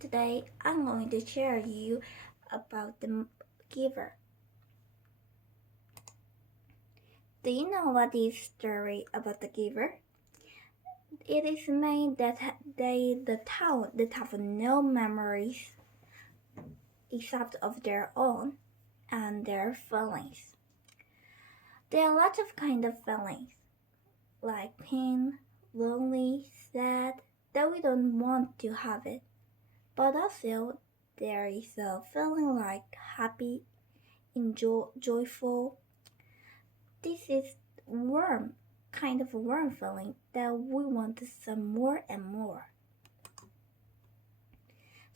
Today I'm going to share you about the giver. Do you know what is the story about the giver? It is made that the town that have no memories except of their own and their feelings. There are lots of kind of feelings, like pain, lonely, sad, that we don't want to have it. But also, there is a feeling like happy, joyful. This is warm, kind of a warm feeling that we want some more and more.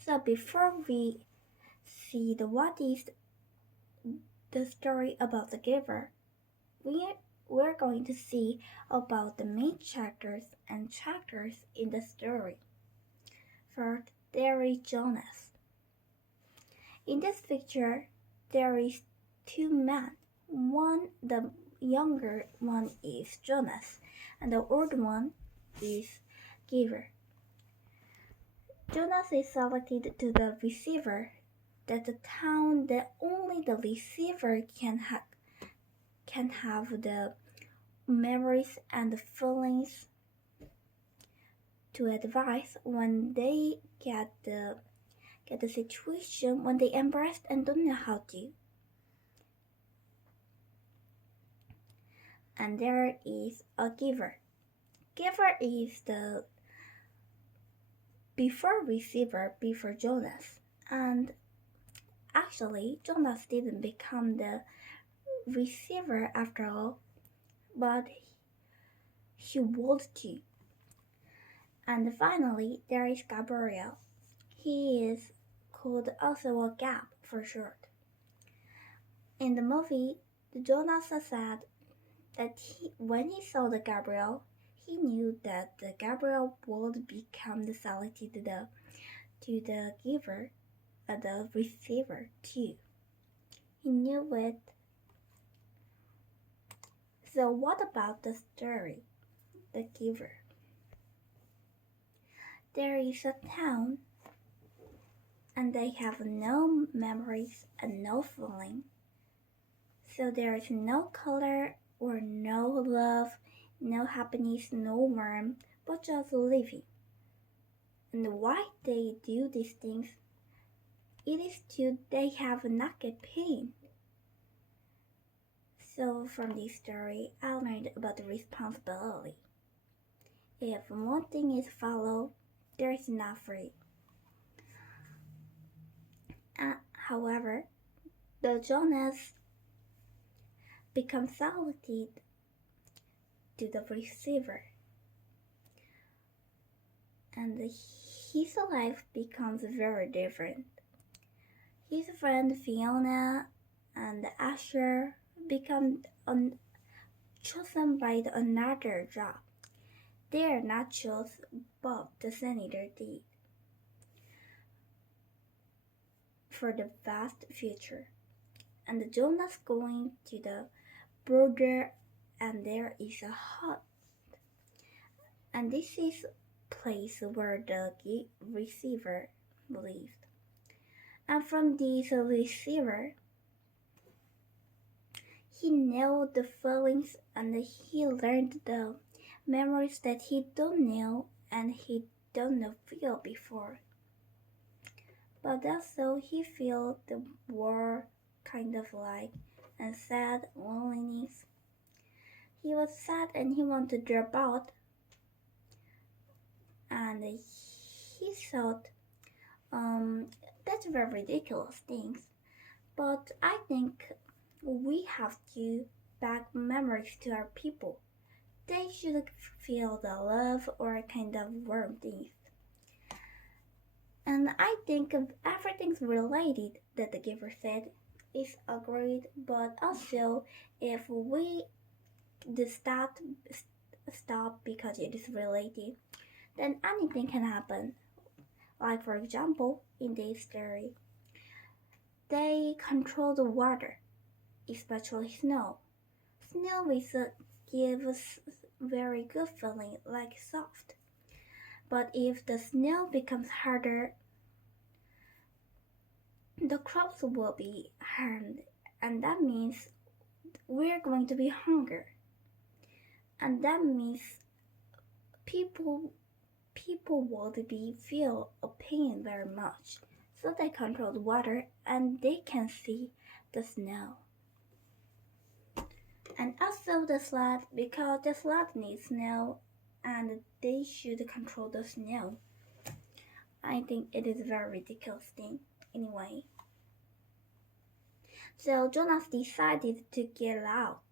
So before we see what is the story about the giver, we're going to see about the main characters and chapters in the story. First, there is Jonas. In this picture, there is two men. The younger one is Jonas, and the older one is Giver. Jonas is selected to the receiver, that the town that only the receiver can have the memories and the feelings to advise when they get the situation when they embarrassed and don't know how to. And there is a giver. Giver is the before receiver before Jonas. And actually, Jonas didn't become the receiver after all, but he wanted to. And finally, there is Gabriel. He is called also a Gab for short. In the movie, Jonas said that when he saw the Gabriel, he knew that the Gabriel would become the selected to the giver, the receiver too. He knew it. So what about the story, the giver? There is a town, and they have no memories and no feeling. So there is no color or no love, no happiness, no warmth, but just living. And why they do these things? It is they have not get pain. So from this story, I learned about the responsibility. If one thing is followed, there is not free. However, the Jonas becomes selected to the receiver, and his life becomes very different. His friend Fiona and Asher become chosen by another job. They are not chosen, but the senator did, for the vast future. And Jonas going to the border, and there is a hut. And this is place where the receiver lived. And from this receiver, he knew the feelings and he learned the memories that he don't know and he don't know feel before. But also he feel the war kind of like and sad loneliness. He was sad and he wanted to drop out. And he thought that's very ridiculous things. But I think we have to back memories to our people. They should feel the love or kind of warm things. And I think everything's related that the giver said is agreed, but also if we just stop because it is related, then anything can happen. Like for example, in this story, they control the water, especially snow. Snow gives very good feeling, like soft. But if the snow becomes harder, the crops will be harmed, and that means we're going to be hunger, and that means people would be feel a pain very much. So they control the water, and they can see the snow. And also the sled, because the sled needs snow, and they should control the snow. I think it is a very ridiculous thing anyway. So Jonas decided to get out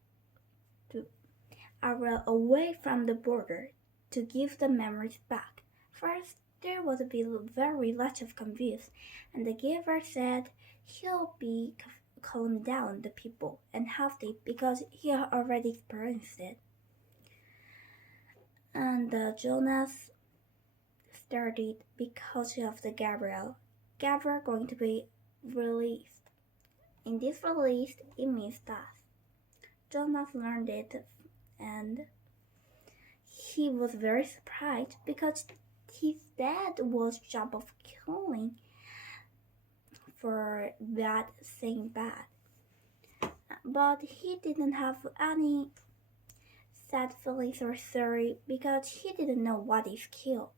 away from the border to give the memories back. First, there was a very lot of confused, and the giver said he'll be calm down the people and healthy because he had already experienced it. And Jonas started because of the Gabriel going to be released. In this release, it means that Jonas learned it, and he was very surprised because his dad was job of killing for bad saying bad. But he didn't have any sad feelings or sorry because he didn't know what is kill.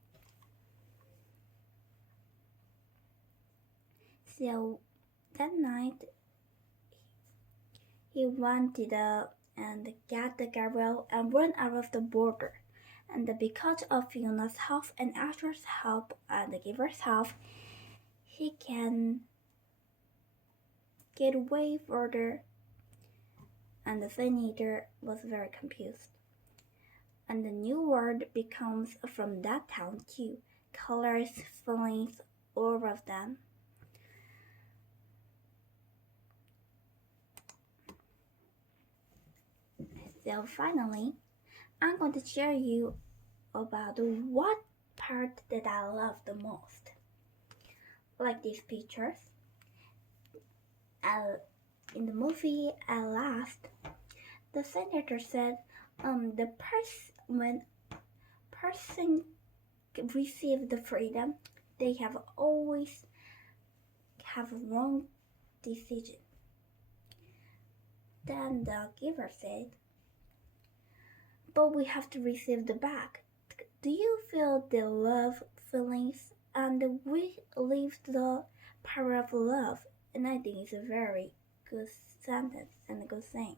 So that night he wanted and get the Gabriel and run out of the border. And because of Fiona's help and Asher's help and the giver's help, he can get away further. And the senator was very confused. And the new word becomes from that town too. Colors, feelings, all of them. So finally, I'm going to share you about what part that I love the most. Like these pictures. In the movie at last, the senator said, when person receive the freedom, they have always have wrong decision. Then the giver said, but we have to receive the back. Do you feel the love feelings? And we live the power of love. And I think it's a very good sentence and a good thing.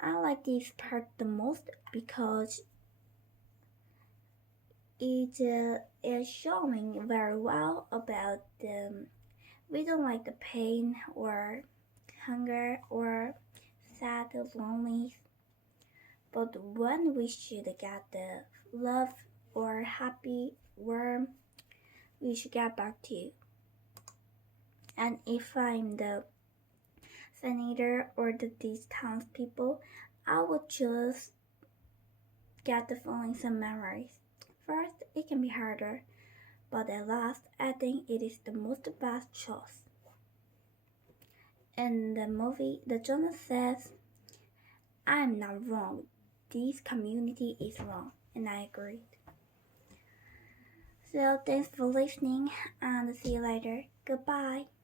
I like this part the most because it is showing very well about we don't like the pain or hunger or sad, lonely. But when we should get the love or happy, warm, we should get back to. And if I'm the senator or these townspeople, I would choose get the feelings and memories. First, it can be harder, but at last, I think it is the most best choice. In the movie, the Jonas says, I'm not wrong. This community is wrong, and I agreed. So thanks for listening, and see you later. Goodbye.